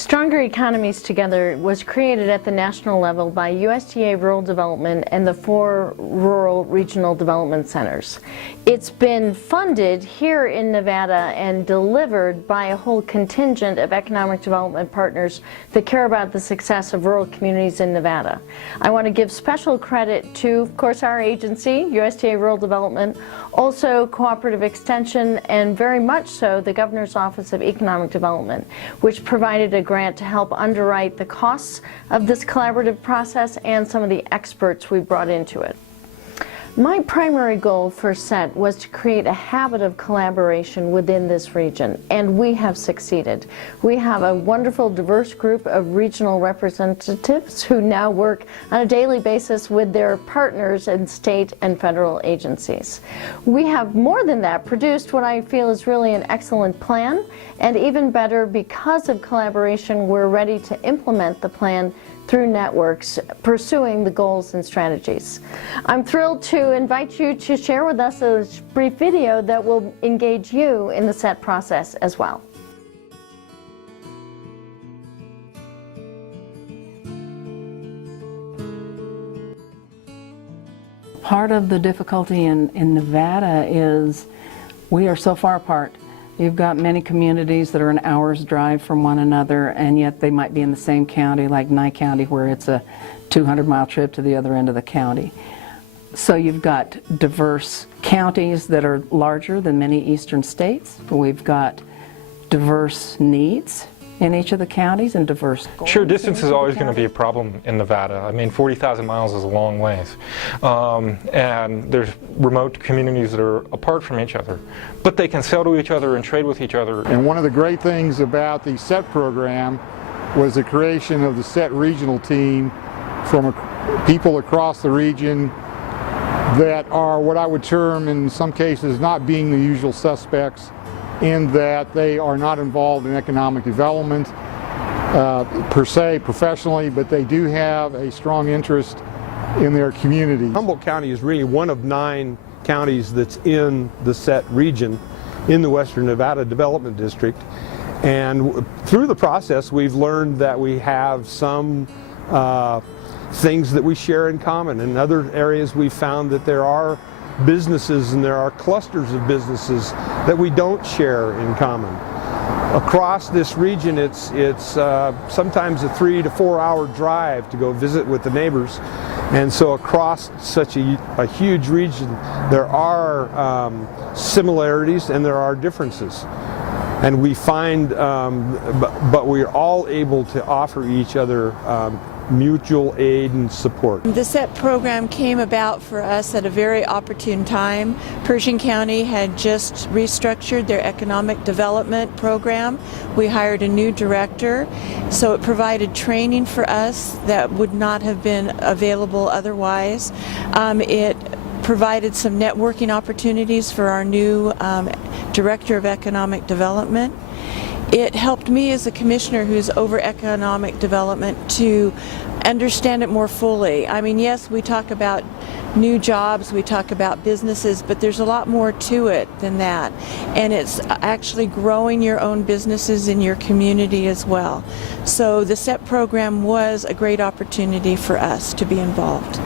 Stronger Economies Together was created at the national level by USDA Rural Development and the 4 Rural Regional Development Centers. It's been funded here in Nevada and delivered by a whole contingent of economic development partners that care about the success of rural communities in Nevada. I want to give special credit to, of course, our agency, USDA Rural Development, also Cooperative Extension, and very much so the Governor's Office of Economic Development, which provided a grant to help underwrite the costs of this collaborative process and some of the experts we brought into it. My primary goal for SET was to create a habit of collaboration within this region, and we have succeeded. We have a wonderful, diverse group of regional representatives who now work on a daily basis with their partners in state and federal agencies. We have, more than that, produced what I feel is really an excellent plan, and even better, because of collaboration, we're ready to implement the plan through networks, pursuing the goals and strategies. I'm thrilled to invite you to share with us a brief video that will engage you in the SET process as well. Part of the difficulty in Nevada is we are so far apart. You've got many communities that are an hour's drive from one another, and yet they might be in the same county, like Nye County, where it's a 200-mile trip to the other end of the county. So you've got diverse counties that are larger than many eastern states. We've got diverse needs in each of the counties and diverse goals. Sure, distance is always going to be a problem in Nevada. I mean, 40,000 miles is a long ways. And there's remote communities that are apart from each other. But they can sell to each other and trade with each other. And one of the great things about the SET program was the creation of the SET regional team from people across the region that are what I would term in some cases not being the usual suspects, in that they are not involved in economic development per se professionally, but they do have a strong interest in their community. Humboldt County is really one of 9 counties that's in the SET region in the Western Nevada Development District, and through the process we've learned that we have some things that we share in common. In other areas we've found that there are businesses and there are clusters of businesses that we don't share in common. Across this region it's sometimes a 3 to 4 hour drive to go visit with the neighbors, and so across such a huge region there are similarities and there are differences, and we find but we're all able to offer each other mutual aid and support. The SET program came about for us at a very opportune time. Pershing County had just restructured their economic development program. We hired a new director, so it provided training for us that would not have been available otherwise. It provided some networking opportunities for our new Director of Economic Development. It helped me as a commissioner who's over economic development to understand it more fully. I mean, yes, we talk about new jobs, we talk about businesses, but there's a lot more to it than that. And it's actually growing your own businesses in your community as well. So the SET program was a great opportunity for us to be involved.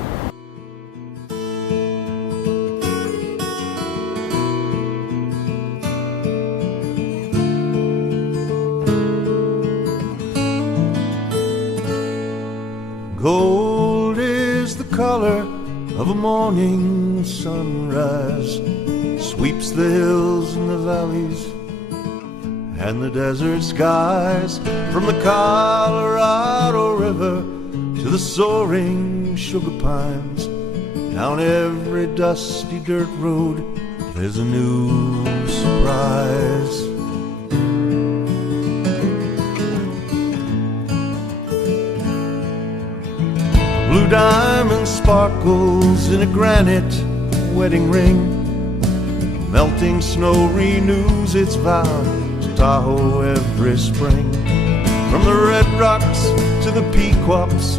Gold is the color of a morning sunrise, sweeps the hills and the valleys and the desert skies, from the Colorado River to the soaring sugar pines. Down every dusty dirt road there's a new surprise. Blue diamond sparkles in a granite wedding ring. Melting snow renews its vow to Tahoe every spring. From the red rocks to the Pequops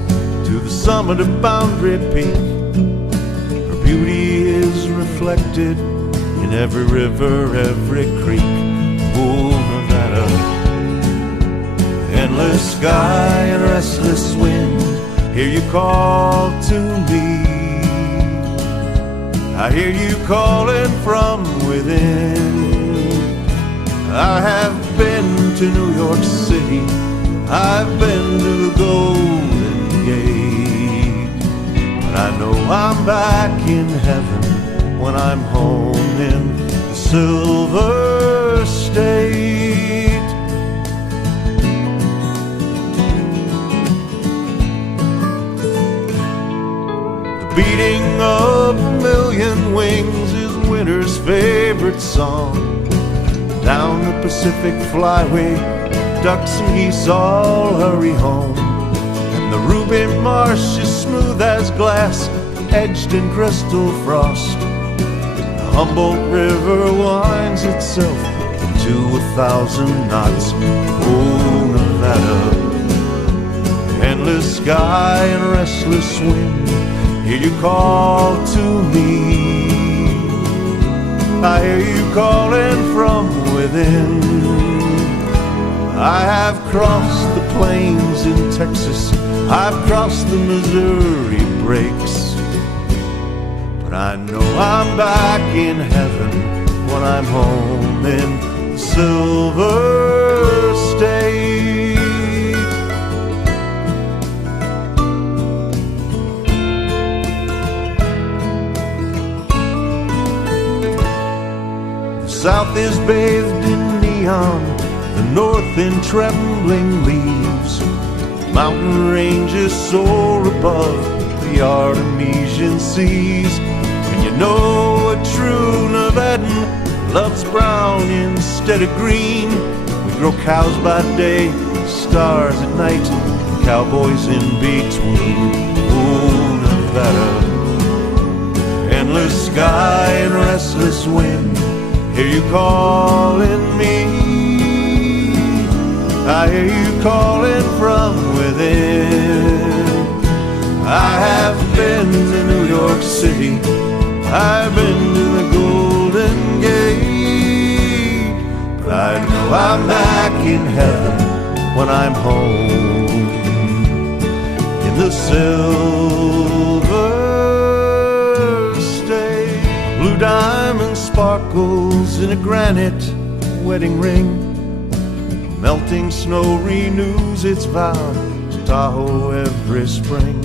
to the summit of Boundary Peak, her beauty is reflected in every river, every creek. Oh, Nevada, endless sky and restless wind, hear you call to me. I hear you calling from within. I have been to New York City, I've been to the Golden Gate, but I know I'm back in heaven when I'm home in the Silver State. The beating of a million wings is winter's favorite song. Down the Pacific Flyway, ducks and geese all hurry home, and the Ruby Marsh is smooth as glass, edged in crystal frost. The Humboldt River winds itself into 1,000 knots. Oh, Nevada, endless sky and restless wind, hear you call to me. I hear you calling from within. I have crossed the plains in Texas, I've crossed the Missouri breaks, but I know I'm back in heaven when I'm home in the Silver State. The South is bathed in neon, the North in trembling leaves. Mountain ranges soar above the Artesian seas, and you know a true Nevadan loves brown instead of green. We grow cows by day, stars at night, and cowboys in between. Oh, Nevada, endless sky and restless wind, hear you calling me. I hear you calling from within. I have been to New York City, I've been to the Golden Gate, but I know I'm back in heaven when I'm home in the Silver State. Blue diamond sparkles in a granite wedding ring. Melting snow renews its vow to Tahoe every spring.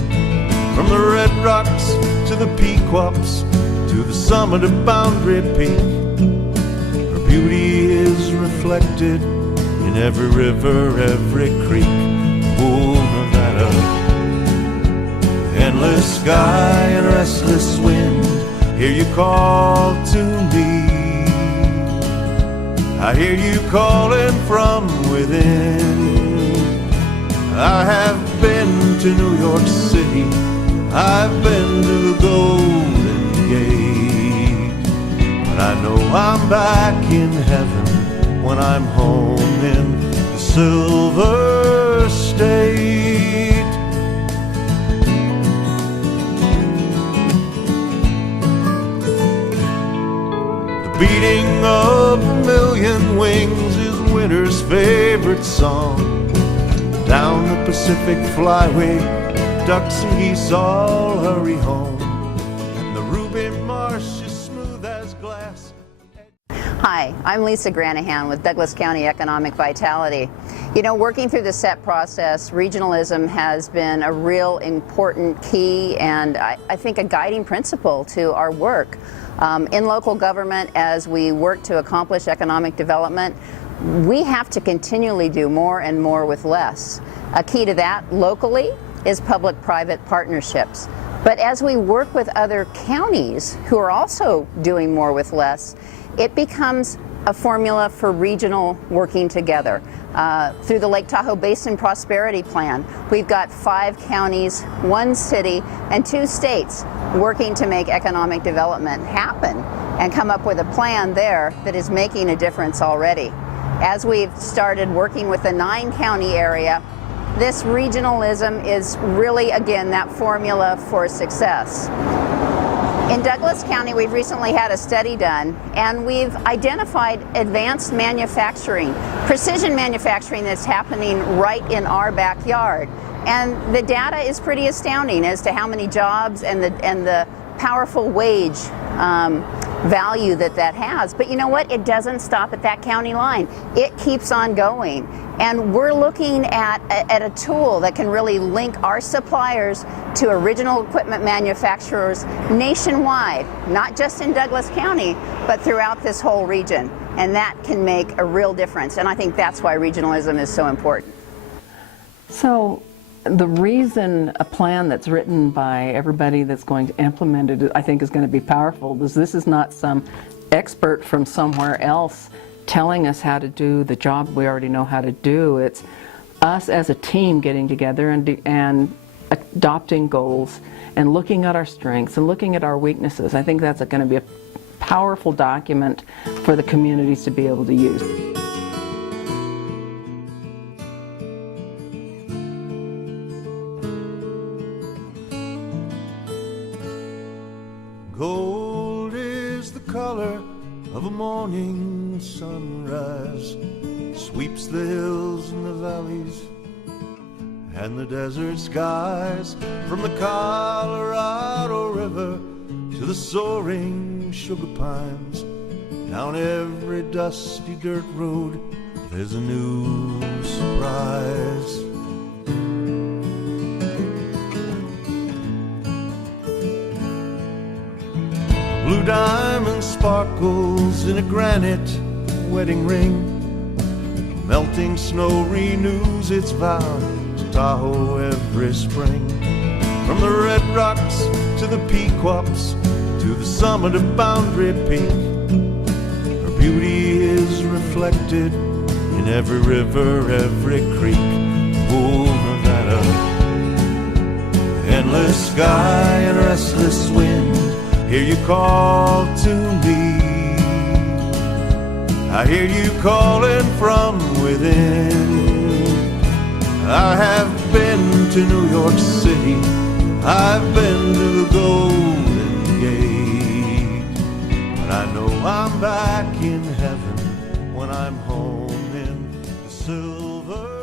From the Red Rocks to the Pequops to the summit of Boundary Peak, her beauty is reflected in every river, every creek. Oh, Nevada, endless sky and restless wind, hear you call to me. I hear you calling from within. I have been to New York City, I've been to the Golden Gate, but I know I'm back in heaven when I'm home in the Silver State. Beating of a million wings is winter's favorite song. Down the Pacific Flyway, ducks and geese all hurry home, and the Ruby Marsh is smooth as glass. Hi, I'm Lisa Granahan with Douglas County Economic Vitality. You know, working through the SET process, regionalism has been a real important key and I think a guiding principle to our work. In local government, as we work to accomplish economic development, we have to continually do more and more with less. A key to that locally is public-private partnerships. But as we work with other counties who are also doing more with less, it becomes a formula for regional working together. Through the Lake Tahoe Basin Prosperity Plan, we've got 5 counties, 1 city, and 2 states working to make economic development happen and come up with a plan there that is making a difference already. As we've started working with the 9-county area, this regionalism is really, again, that formula for success. In Douglas County, we've recently had a study done, and we've identified advanced manufacturing, precision manufacturing that's happening right in our backyard. And the data is pretty astounding as to how many jobs and the powerful wage value that has. But you know what? It doesn't stop at that county line. It keeps on going. And we're looking at a tool that can really link our suppliers to original equipment manufacturers nationwide, not just in Douglas County, but throughout this whole region. And that can make a real difference. And I think that's why regionalism is so important. So the reason a plan that's written by everybody that's going to implement it, I think, is going to be powerful is this is not some expert from somewhere else telling us how to do the job we already know how to do. It's us as a team getting together and adopting goals and looking at our strengths and looking at our weaknesses. I think that's going to be a powerful document for the communities to be able to use. Gold is the color of a morning sunrise, sweeps the hills and the valleys and the desert skies, from the Colorado River to the soaring sugar pines. Down every dusty dirt road there's a new surprise. Blue diamond sparkles in a granite wedding ring. Melting snow renews its vow to Tahoe every spring. From the red rocks to the Pequops to the summit of Boundary Peak, her beauty is reflected in every river, every creek. Oh, Nevada, endless sky and restless wind, hear you call to me. I hear you calling from within. I have been to New York City, I've been to the Golden Gate, but I know I'm back in heaven when I'm home in the silver